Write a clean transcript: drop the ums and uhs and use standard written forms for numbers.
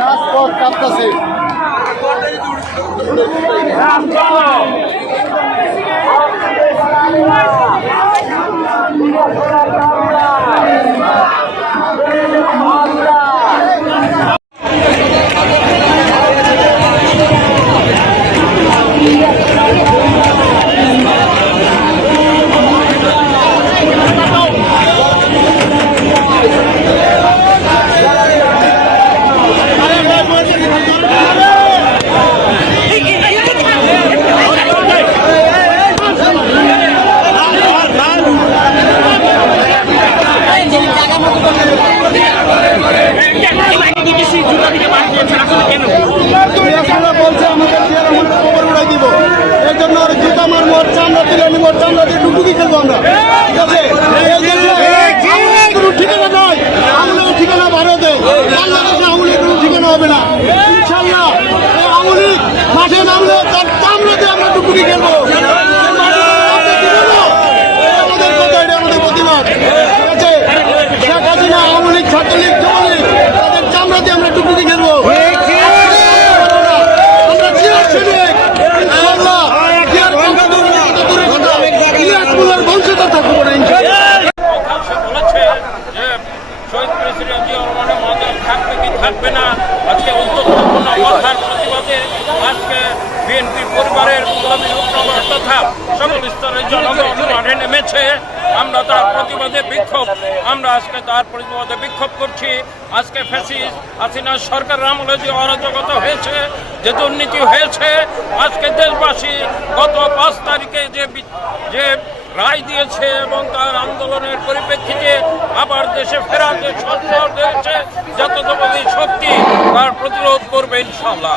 রাজপথ কাঁপতেছে। ঠিকানা ভারতে বাংলাদেশে আওয়ামী লীগ ঠিকানা হবে না ইনশাল্লাহ। আওয়ামী লীগ মাঠে নামলে তার চামড়াতে আমরা টুকুরি খেলবো। আমাদের কথা, এটা আমাদের প্রতিবাদ। ঠিক আছে, শেখ হাসিনা, আওয়ামী লীগ, ছাত্রলীগ, যুবলীগ, তাদের চামড়াতে আমরা টুকুরি খেলবো। আমরা জিয়া সৈনিক ইনশাল্লাহ, জিয়ার ইলিয়াসগুলোর বংশধর থাকবো না ইনশাল্লাহ। শহীদ প্রেসিডেন্ট জিয়া রহমানের মদত থাকবে কি থাকবে না, আজকে উদ্যোগপূর্ণ অবস্থার প্রতিবাদে আজকে বিএনপি পরিবারের তথা সকল স্তরের জনগণ মাঠে নেমেছে। আমরা তার প্রতিবাদে বিক্ষোভ করছি। আজকে ফ্যাসিস্ট হাসিনা সরকার আমলে যে অরাজকতা হয়েছে, যে দুর্নীতি হয়েছে, আজকে দেশবাসী গত 5 তারিখে যে রায় দিয়েছে এবং তার আন্দোলনের পরিপ্রেক্ষিতে আবার দেশে ফেরা যে সচ্ছল হয়েছে, যতদমী শক্তি তার প্রতিরোধ করবে ইনশাআল্লাহ।